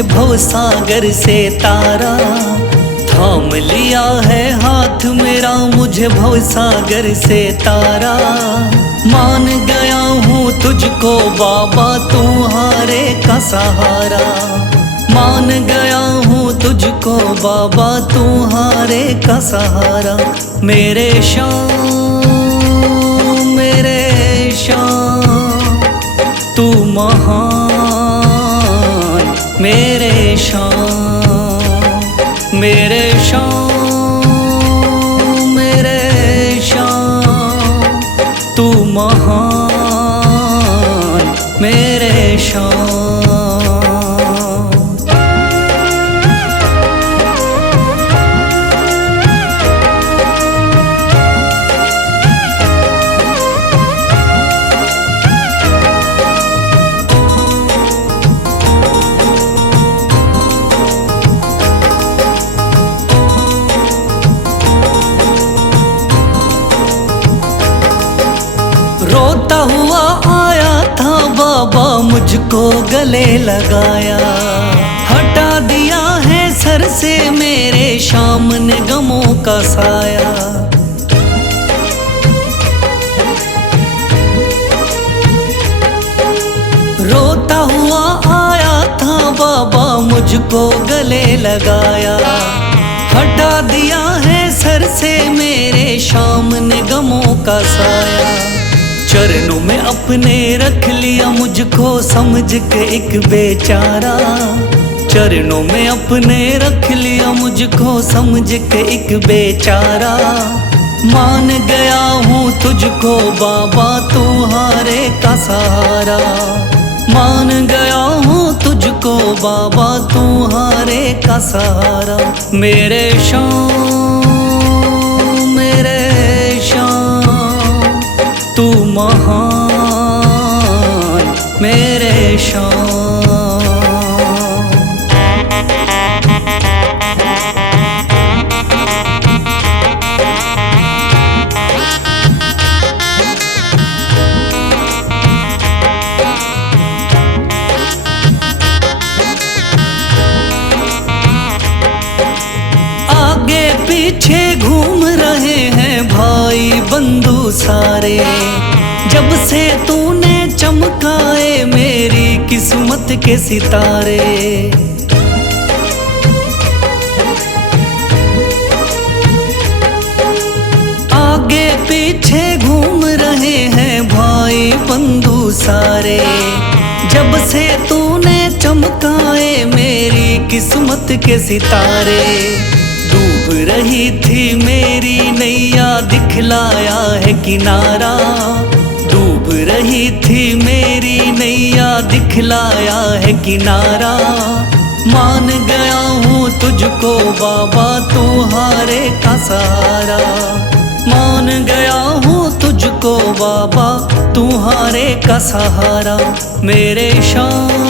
मुझे भवसागर से तारा, थाम लिया है हाथ मेरा मुझे भवसागर से तारा। मान गया हूँ तुझको बाबा तुम्हारे का सहारा, मान गया हूँ तुझको बाबा तुम्हारे का सहारा। मेरे शाम तू महान, मेरे शाम मेरे शाम तू महान, मेरे शाम। रोता हुआ आया था बाबा मुझको गले लगाया, हटा दिया है सर से मेरे शाम ने गमों का साया। रोता हुआ आया था बाबा मुझको गले लगाया, हटा दिया है सर से मेरे शाम ने गमों का साया। चरणों में अपने रख लिया मुझको समझ के एक बेचारा, चरणों में अपने रख लिया मुझको समझ के एक बेचारा। मान गया हूँ तुझको बाबा तुम्हारे का सहारा, मान गया हूँ तुझको बाबा तुम्हारे का सहारा। मेरे शाम तू महान, मेरे शाम। आगे पीछे घूम रहे हैं भाई बंधु सारे, जब से तूने चमकाए मेरी किस्मत के सितारे। आगे पीछे घूम रहे हैं भाई बंधु सारे, जब से तूने चमकाए मेरी किस्मत के सितारे। डूब रही थी मेरी नैया दिखलाया है किनारा, डूब रही थी मेरी नैया दिखलाया है किनारा। मान गया हूँ तुझको बाबा तुम्हारे का सहारा, मान गया हूँ तुझको बाबा तुम्हारे का सहारा। मेरे शाम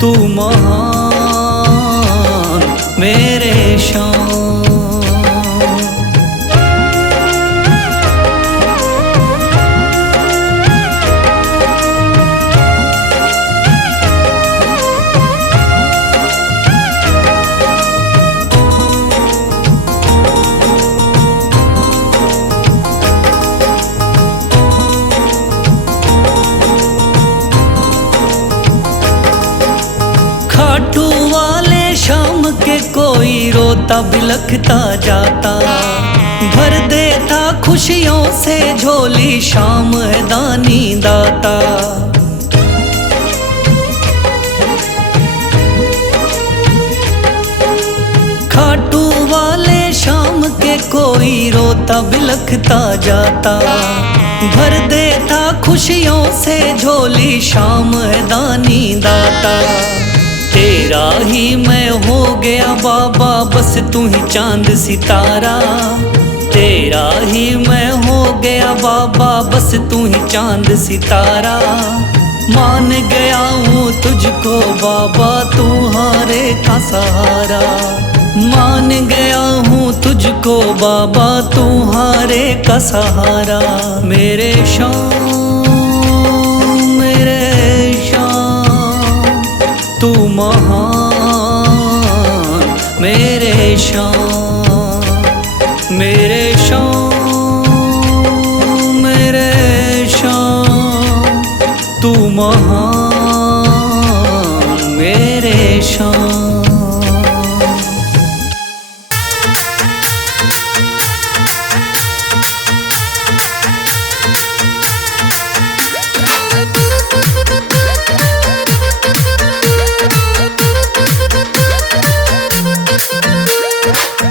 तू महान, मेरे शाम। खाटू वाले शाम के कोई रोता बिलखता जाता, भर देता खुशियों से झोली शाम है दानी दाता। खाटू वाले शाम के कोई रोता बिलखता जाता, भर देता खुशियों से झोली शाम है दानी दाता। तेरा ही मैं हो गया बाबा बस तू ही चांद सितारा, तेरा ही मैं हो गया बाबा बस तू ही चांद सितारा। मान गया हूँ तुझको बाबा तुम्हारे का सहारा, मान गया हूँ तुझको बाबा तुम्हारे का सहारा। मेरे शाम तू महान मेरे शान, मेरे शान, मेरे शान, तू महान मेरे शान।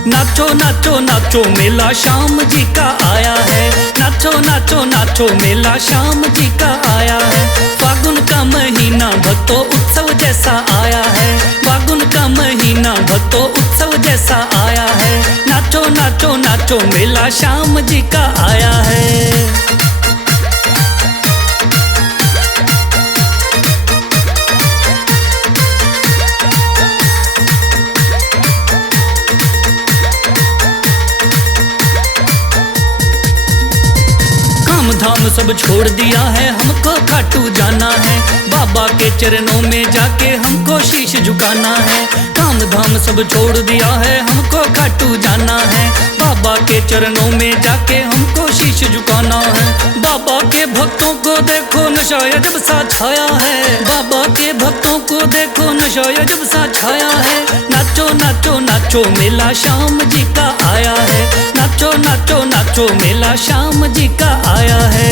नाचो नाचो नाचो मेला श्याम जी का आया है, नाचो नाचो नाचो मेला श्याम जी का आया है। फागुन का महीना भक्तों उत्सव जैसा आया है, फागुन का महीना भक्तों उत्सव जैसा आया है। नाचो नाचो नाचो मेला श्याम जी का आया है। धाम सब छोड़ दिया है, हमको खाटू जाना है। बाबा के चरणों में जाके हमको शीश झुकाना है। काम धाम सब छोड़ दिया है, हमको खाटू जाना है। बाबा के चरणों में जाके हमको शीश झुकाना है। बाबा के भक्तों को देखो नशा अजब सा छाया है, बाबा के भक्तों को देखो नशा अजब सा छाया है। नाचो नाचो नाचो मेला श्याम जी का आया है, नाचो नाचो नाचो मेला श्याम जी का आया है।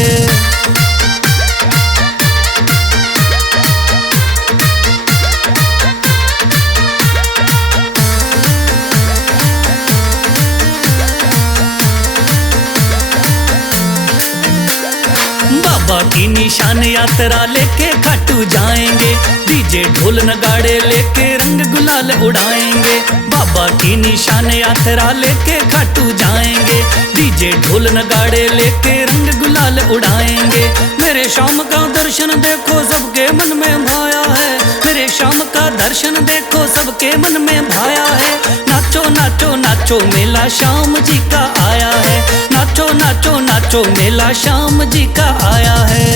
बाबा की निशान यात्रा लेके खाटू जाएंगे, डीजे ढोल नगाड़े लेके रंग गुलाल उड़ाएंगे। बाबा की निशान यात्रा लेके खाटू जाएंगे, डीजे ढोल नगाड़े लेके रंग गुलाल उड़ाएंगे। मेरे श्याम का दर्शन देखो सबके मन में भाया है, मेरे श्याम का दर्शन देखो सबके मन में भाया है। नाचो नाचो नाचो मेला श्याम जी का आया है, नाचो नाचो नाचो मेला श्याम जी का आया है।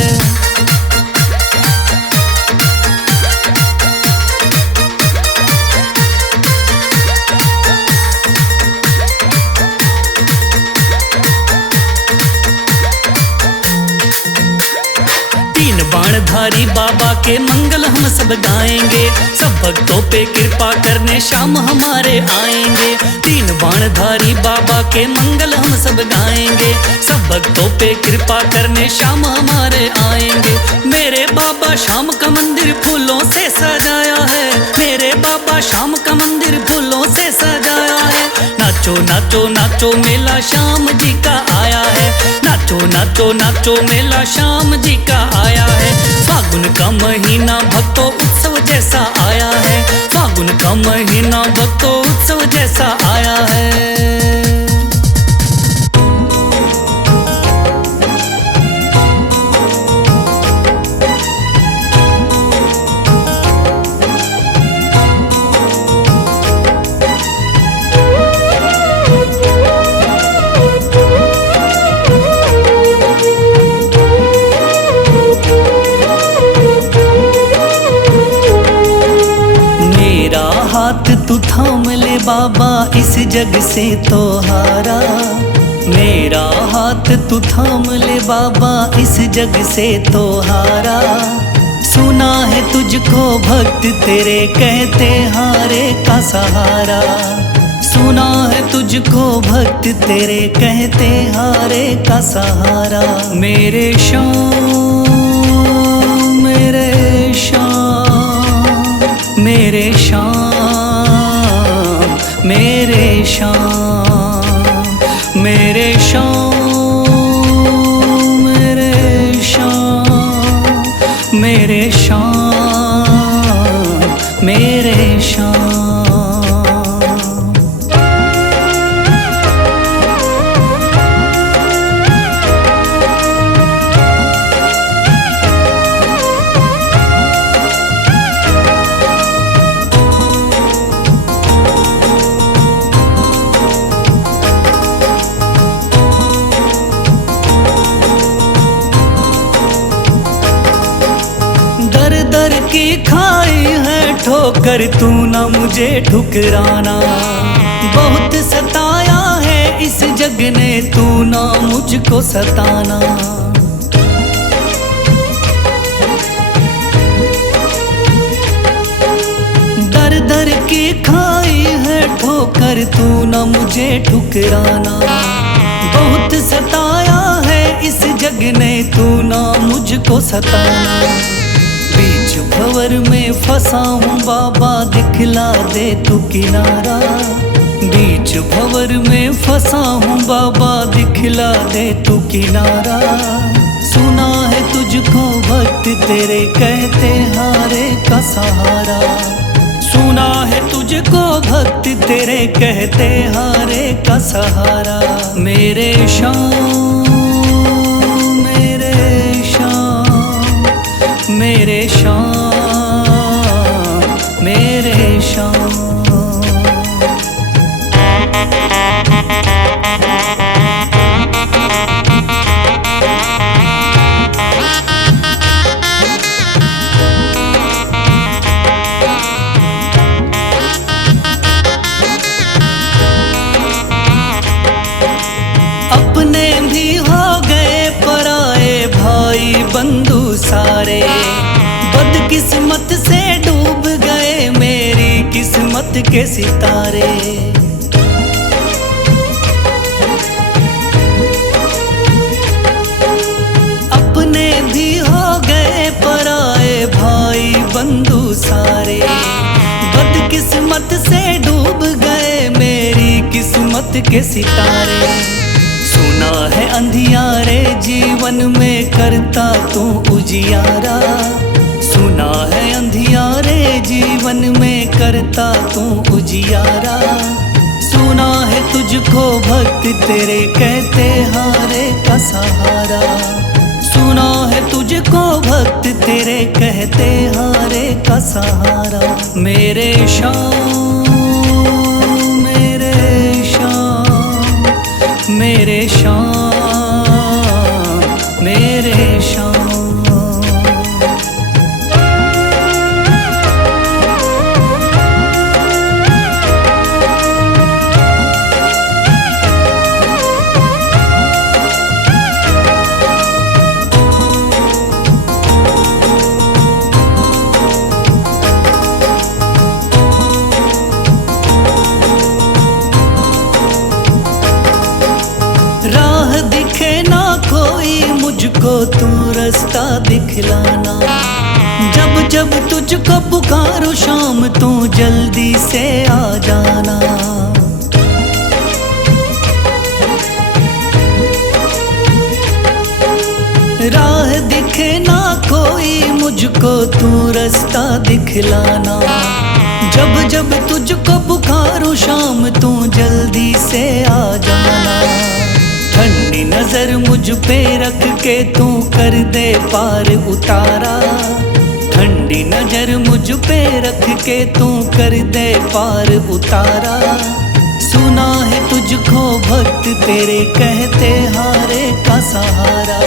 बाणधारी बाबा के मंगल हम सब गाएंगे, सब भक्तों पे कृपा करने श्याम हमारे आएंगे। तीन बाणधारी बाबा के मंगल हम सब गाएंगे, सब भक्तों पे कृपा करने श्याम हमारे आएंगे। मेरे बाबा श्याम का मंदिर फूलों से सजाया है, मेरे बाबा श्याम का मंदिर फूलों से सजाया है। नाचो नाचो नाचो मेला श्याम जी का आया है, नाचो नाचो नाचो मेला श्याम जी का आया है। फागुन का महीना भक्तों उत्सव जैसा आया है, फागुन का महीना भक्तों उत्सव जैसा आया है। हाथ तू थाम ले बाबा इस जग से तो हारा, मेरा हाथ तू थाम ले बाबा इस जग से तो हारा। सुना है तुझको भक्त तेरे कहते हारे का सहारा, सुना है तुझको भक्त तेरे कहते हारे का सहारा। मेरे श्याम मेरे श्याम मेरे श्याम मेरे श्याम मेरे श्याम मेरे श्याम मेरे श्याम मेरे श्याम। की खाई है ठो ठोकर तू ना मुझे ठुकराना। बहुत सताया है इस जग ने, तू ना मुझको सताना। दर दर की खाई है ठोकर, तू ना मुझे ठुकराना। बहुत सताया है इस जग ने, तू ना मुझको सताना। बीच भंवर में फंसा हूँ बाबा, दिखला दे तू किनारा। बीच भंवर में फंसा हूँ बाबा, दिखला दे तू किनारा। सुना है तुझको भक्त तेरे कहते हारे का सहारा। सुना है तुझको भक्त तेरे कहते हारे का सहारा। मेरे शाम मेरे शाम मेरे शाम मेरे शाम। अपने भी हो गए पराए भाई बंधु सारे। बदकिस्मत से डूब गए मेरी किस्मत के सितारे। अपने भी हो गए पराए भाई बंधु सारे। बदकिस्मत से डूब गए मेरी किस्मत के सितारे। सुना है अंधियारे जीवन में करता तू उजियारा। सुना है अंधियारे जीवन में करता तू उजियारा। सुना है तुझको भक्त तेरे कहते हारे का सहारा। सुना है तुझको भक्त तेरे कहते हारे का सहारा। मेरे शाम मेरे शाम मेरे शाम मेरे शाम। राह दिखे ना कोई मुझको, तू रास्ता दिखलाना। जब जब तुझको पुकारूं शाम, तू जल्दी से आ जाना। राह दिखे ना कोई मुझको, तू रास्ता दिखलाना। जब जब तुझको पुकारूं शाम, तू जल्दी से आ जाना। ठंडी नजर मुझ पे रख के तू कर दे पार उतारा। ठंडी नजर मुझ पे रख के तू कर दे पार उतारा। सुना है तुझको भक्त तेरे कहते हारे का सहारा।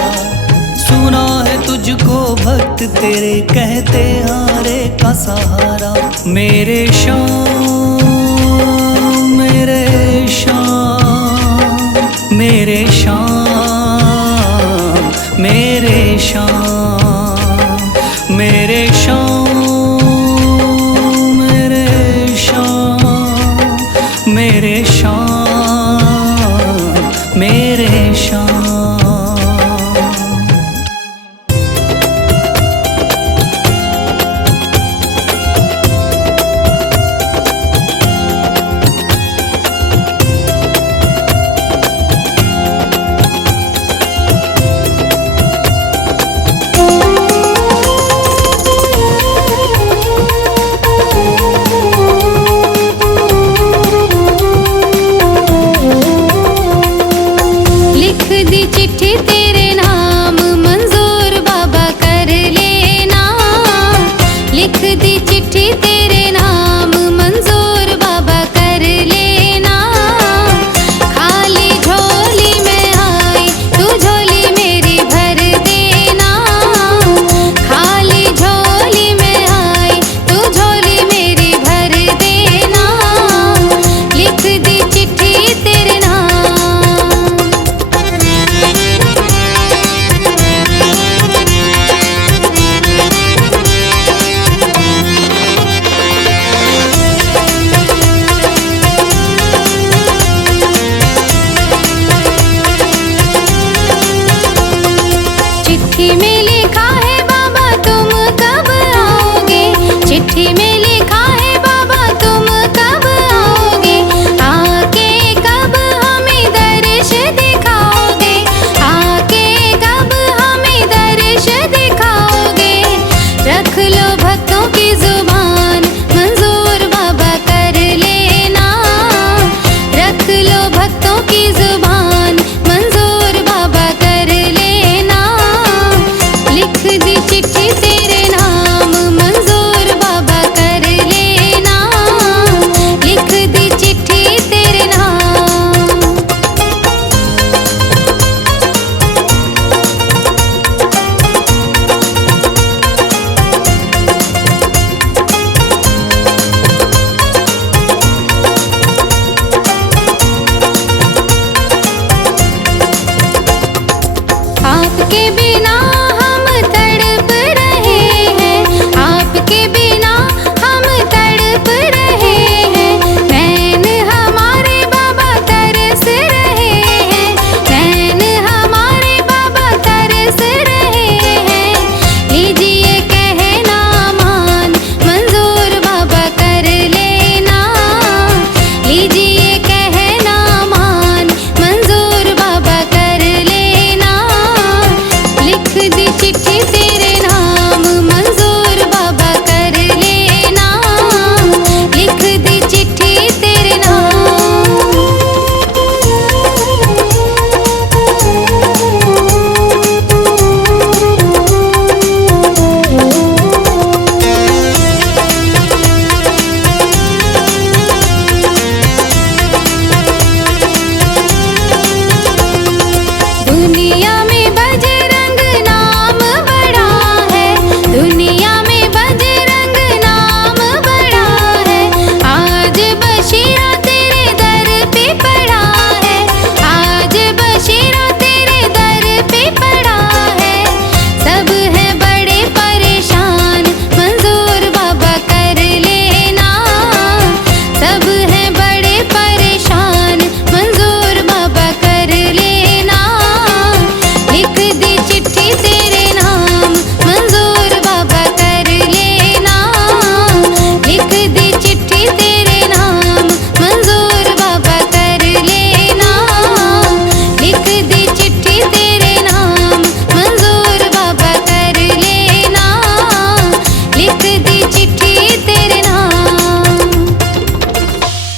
सुना है तुझको भक्त तेरे कहते हारे का सहारा। मेरे शाम मेरे शाम मेरे शाम मेरे शाम मेरे शाम मेरे शाम मेरे शाम मेरे शाम। कि मेरे